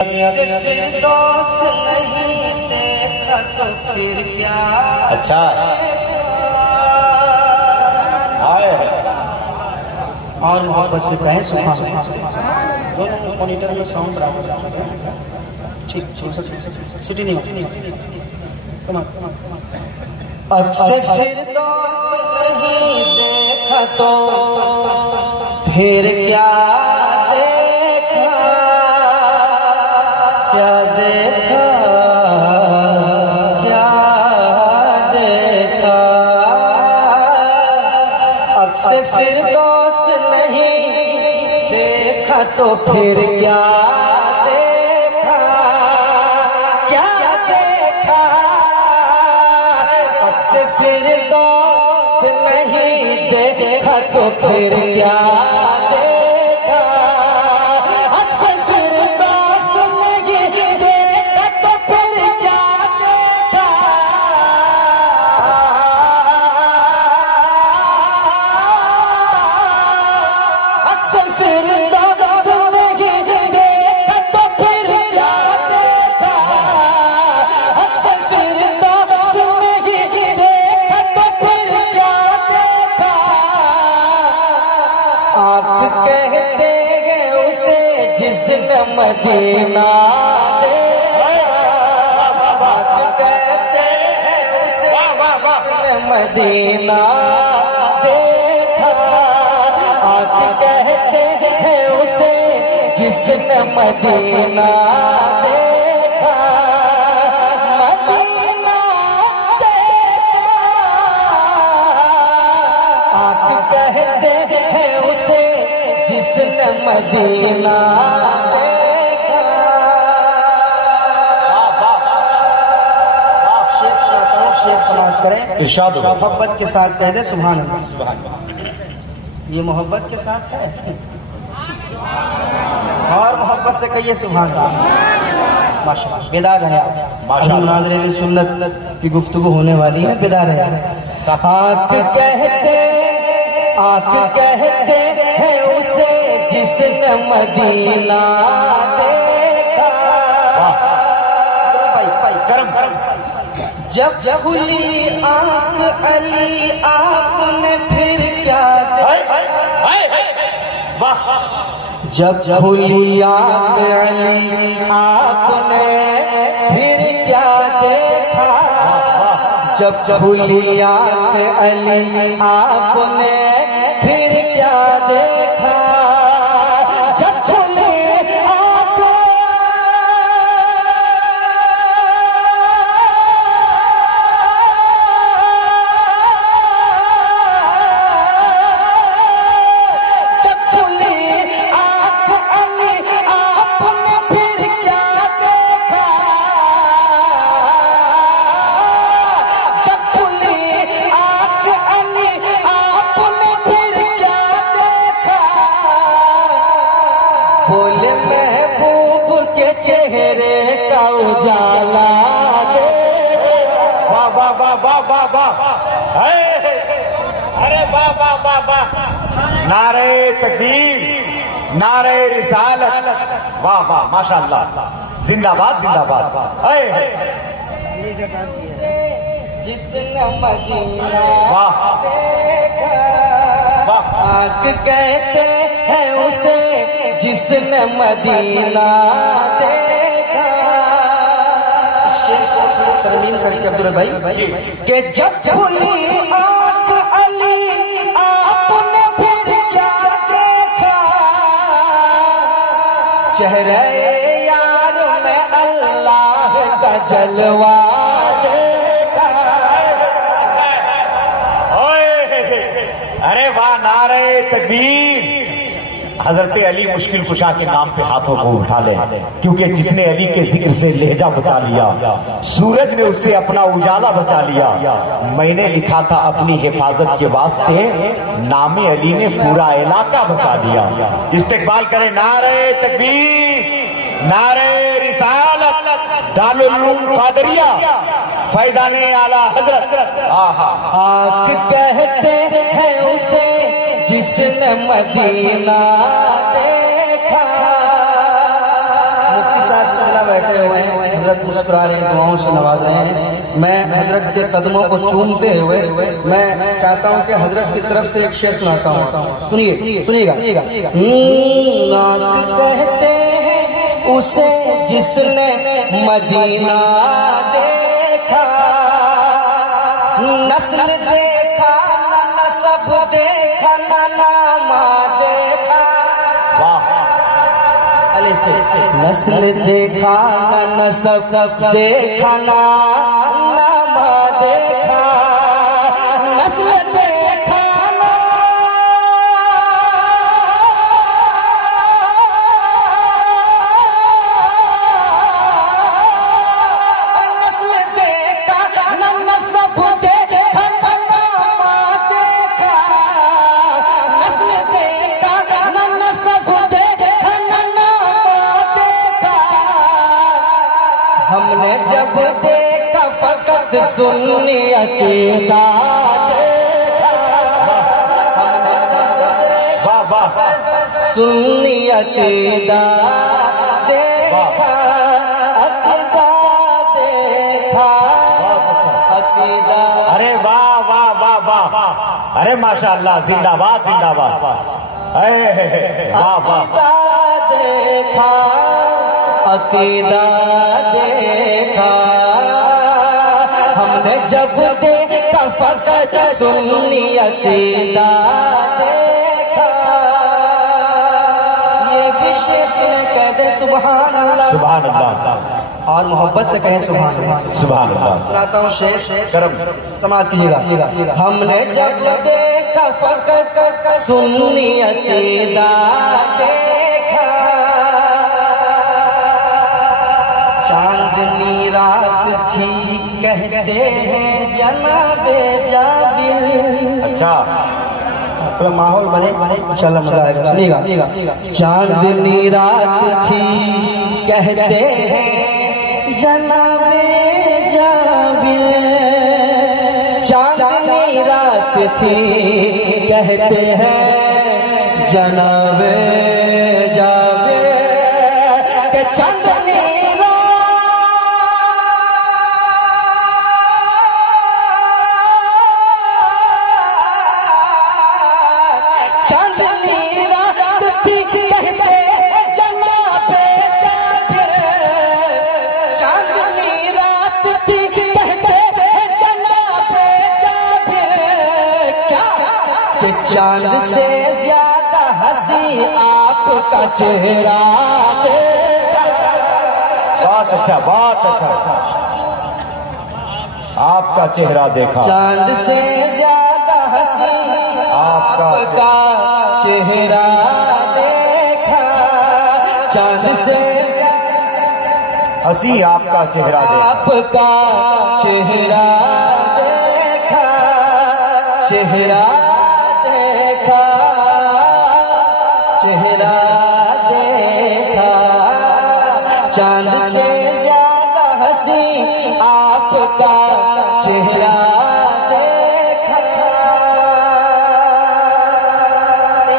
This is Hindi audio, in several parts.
फिरदौस नहीं देखा तो फिर क्या। अच्छा आए और मोहब्बत से कहें सुभान दोनों मॉनिटर में साउंड बराबर ठीक ठीक सिटी नहीं अक्सर फिरदौस नहीं देखा तो फिर क्या देखा, क्या देखा, क्या देखा। अक्सर फिरदौस नहीं देखा तो फिर क्या देखा, क्या देखा। अक्सर फिरदौस नहीं देखा तो फिर क्या देखा। अक्सर फिरदौस नहीं देखा तो फिर क्या देखा। अक्सर फिरदौस नहीं देखा तो फिर क्या देखा। अक्सर फिरदौस नहीं देखा तो फिर क्या देखा। आँख कहते हैं उसे जिसने मदीना देखा। आँख कहते हैं उसे जिसने मदीना देखा। आँख कहते हैं उसे जिसने मदीना देखा। मदीना देखा। आँख कहते हैं उसे जिसने मदीना देखा। शेर सुनाता हूँ, शेर समाज करें। इरशाद हो। मोहब्बत के साथ कह दे सुभान अल्लाह। ये मोहब्बत के साथ है और मोहब्बत से कहिए सुभान अल्लाह। माशाअल्लाह बेदार है आप। माशाअल्लाह। नाज़रीन सुन्नत की गुफ्तगू होने वाली है, बेदार है। आँख कहते हैं उसे जिसने मदीना देखा। जब खुली आँख अली आपने फिर क्या देखा। जब खुली आँख अली आपने फिर क्या देखा। जब खुली आँख अली आपने फिर क्या देखा। जब खुली आँख बोले महबूब के चेहरे का उजाला दे। वाह वाह वाह वाह वाह वाह। अरे वाह वाह वाह वाह। नारे तकबीर, नारे रिसालत, वाह वाह माशाअल्लाह। जिंदाबाद जिंदाबाद। जिसने मदीना वाह देखा। वाह। आँख कहते हैं उसे जिसने मदीना देखा। शेर को थोड़ी तरमीम करके अब्दुल भाई कि जब खुली आँख अली आपने फिर क्या देखा। चेहरे यार में अल्लाह का जलवा देखा। अरे वाह नारे तकबीर। हजरत अली मुश्किल कुशा के नाम पे हाथों को उठा ले, क्योंकि जिसने अली के जिक्र से लहजा बचा लिया, सूरज ने उससे अपना उजाला बचा लिया। मैंने लिखा था अपनी हिफाजत के वास्ते, नामे अली ने पूरा इलाका बचा लिया। इस्तेकबाल करें नारे तकबीर, नारे रिसालत, दारुल उलूम कादरिया, फैजाने आला हजरत। आँख कहते हैं उसे जिसने मदीना देखा। मुफ्ती साहब हजरत मुस्कुरा रहे हैं, दुआओं से नवाज रहे हैं। मैं हजरत के कदमों को चूमते हुए मैं चाहता हूँ कि हजरत की तरफ से एक शेर सुनाता हूँ। सुनिए, सुनिएगा। नात कहते हैं उसे जिसने मदीना देखा, नस्ल देखा न नसब देखा न नामा देखा। नस्ल देखा न नसब देखा न नामा देखा, नस्ल देखा न नस्ल देखा न नसब देखा न नामा देखा, नस्ल देखा न नसब देखा न नामा देखा। हमने जब देखा फकत सुन्नी अकीदा देखा, हमने जब देखा सुन्नी अकीदा देखा, अकीदा देखा, अकीदा। अरे वाह वाह वाह वाह, अरे माशाअल्लाह, जिंदाबाद जिंदाबाद, वाह वाह। अकीदा देखा, अकीदा देखा, हमने जब देखा फकत सुन्नी अकीदा देखा। ये विशेष कह दे सुभान अल्लाह, सुभान अल्लाह, और मोहब्बत से कहें सुभान अल्लाह। सुभान अल्लाह। सुनाता हूँ शेर, करम समाज कीजिएगा। हमने जब देखा फकत सुन्नी अकीदा देखा, चांदनी रात थी कहते हैं जनाबे जाबिल। अच्छा, तो माहौल बने इंशाल्लाह मजा आएगा। सुनिएगा। चांदनी रात थी कहते हैं जनाबे जाबिल, चांदनी रात थी कहते हैं जनाबे जाबिल, के चांदनी चांद से ज्यादा हंसी आपका चेहरा देखा। बहुत अच्छा, बहुत अच्छा, आपका चेहरा देखा। चांद से ज्यादा हंसी आपका चेहरा देखा, चांद से हंसी आपका चेहरा देखा, आपका चेहरा देखा, चेहरा देखा, चेहरा देखा, चांद से ज्यादा हंसी आपका चेहरा देखा।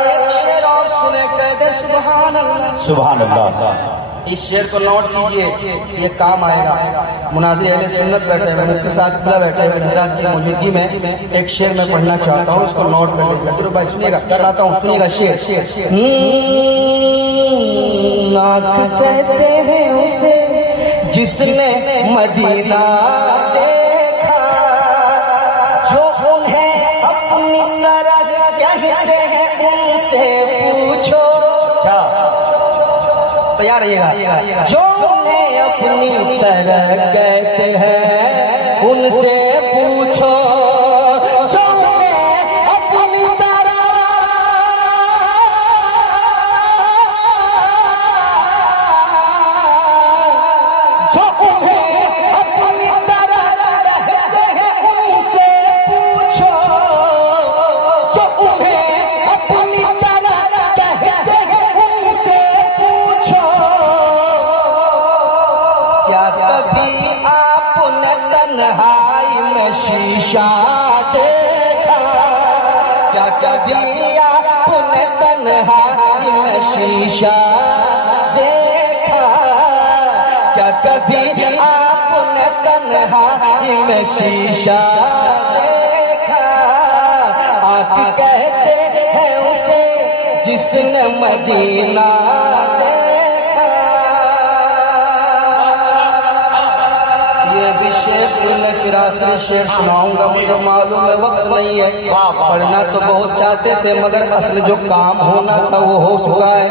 एक शेर और सुने कह दे सुभान अल्लाह, सुभान अल्लाह। इस शेर को नोट कीजिए, ये काम आएगा। मुनाज़िर अहले सुन्नत बैठे हुए, मुफ्ती साहब सिला बैठे हुए, मीरात की मौजूदगी में एक शेर मैं पढ़ना चाहता हूँ, उसको नोट कर लीजिए। भाई सुनिएगा, कराता हूँ, सुनिएगा शेर। नाक कहते हैं उसे जिसने मदीना देखा, जो उन्हें अपनी तरह कहते हैं उनसे पूछो। तैयार रहिएगा। जो उन्हें अपनी तरह कहते हैं उनसे पूछो, जो उन्हें अपनी तरह, जो उन्हें अपनी तरह कहते हैं उनसे पूछो, जो उन्हें अपनी तरह कहते हैं उनसे पूछो। क्या कभी आपने तन्हाई में शीशा देखा, क्या कभी आपने तन्हाई में शीशा देखा, क्या कभी तन्हाई में शीशा देखा, आँख कहते हैं उसे जिसने मदीना देखा। ये भी शेर सुन ले, फिर आखिरी शेर सुनाऊंगा। मुझे मालूम है वक्त नहीं है, पढ़ना तो बहुत चाहते थे मगर असल जो काम होना था वो हो चुका है।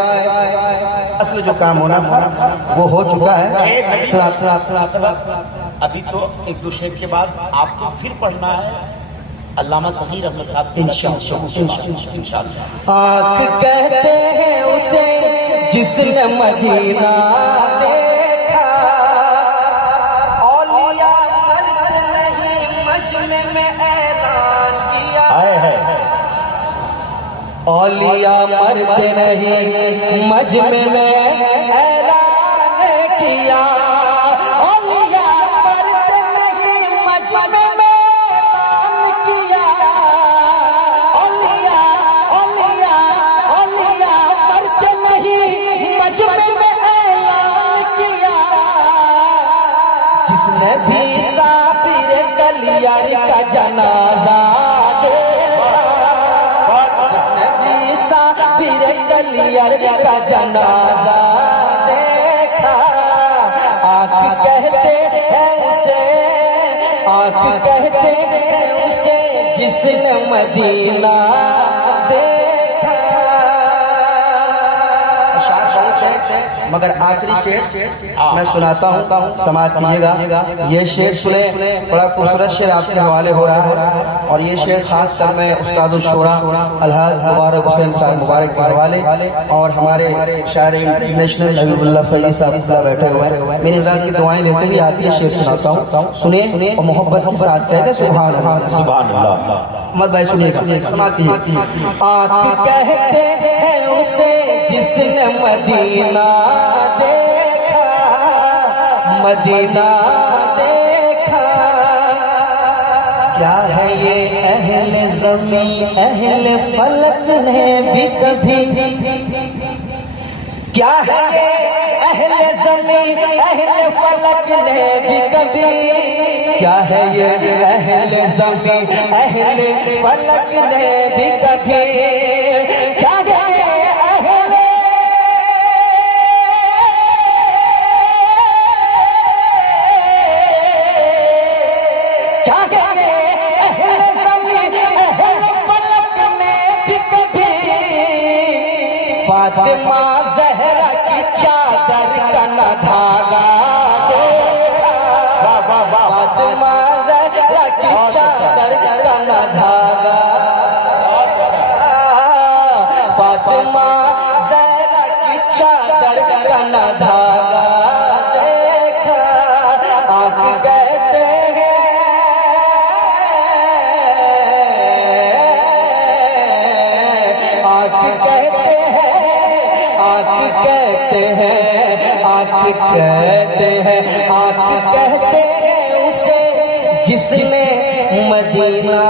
असल जो काम होना था वो हो चुका है। सुना सुना सुना सुना। अभी तो एक दो शेर के बाद आपको फिर पढ़ना है अल्लामा समीर अहमद साहब की इंशाअल्लाह। आँख कहते हैं उसे जिसने मदीना देखा, औलिया मरते नहीं मजमे में ऐलान किया, औलिया मरते नहीं मजमे में ऐलान किया, औलिया मरते नहीं मजमे में ऐलान किया, औलिया औलिया औलिया मरते नहीं मजमे में ऐलान किया। जिसने भी साबिर कलियार का जनाजा देखा, जिसने भी साबिर कलियार का जनाजा देखा, आँख कहते हैं उसे, आँख कहते हैं उसे जिसने मदीना देखा। अशार बहुत है मगर आखिरी शेर मैं सुनाता हूँ, समाज कीजिएगा। ये शेर सुने, बड़ा खूबसूरत शेर आपके हवाले हो रहा है और ये शेर खास कर मैं उस्ताद शोरा अलहाज मुबारक हुसैन साहब मुबारक के हवाले और हमारे शायर इंटरनेशनल हबीबुल्लाह फैजी साहब बैठे हुए हैं, मेरी रात की दुआएं लेते हुए आखिरी शेर सुनाता हूँ। सुनिए और मोहब्बत के साथ कहते सुभान अल्लाह सुभान अल्लाह। मत भाई सुनिएगा, समाती है। आँख कहते हैं उसे जिसने मदीना देखा, मदीना देखा। क्या है ये अहले ज़मीं अहले फलक ने भी कभी, क्या है ये अहले ज़मीं अहले फलक ने भी कभी, क्या है ये अहले ज़मीं अहले फलक ने भी कभी, क्या है ये अहले क्या है ये अहले ज़मीं अहले फलक ने भी कभी, फातिमा ज़हरा की चादर का न धागा देखा, फातिमा ज़हरा की चादर का न धागा, फातिमा ज़हरा की चादर का न धागा देखा। आँख कहते हैं, आँख कहते हैं, आँख कहते हैं, आँख कहते हैं, आँख कहते हैं उसे जिसने मदीना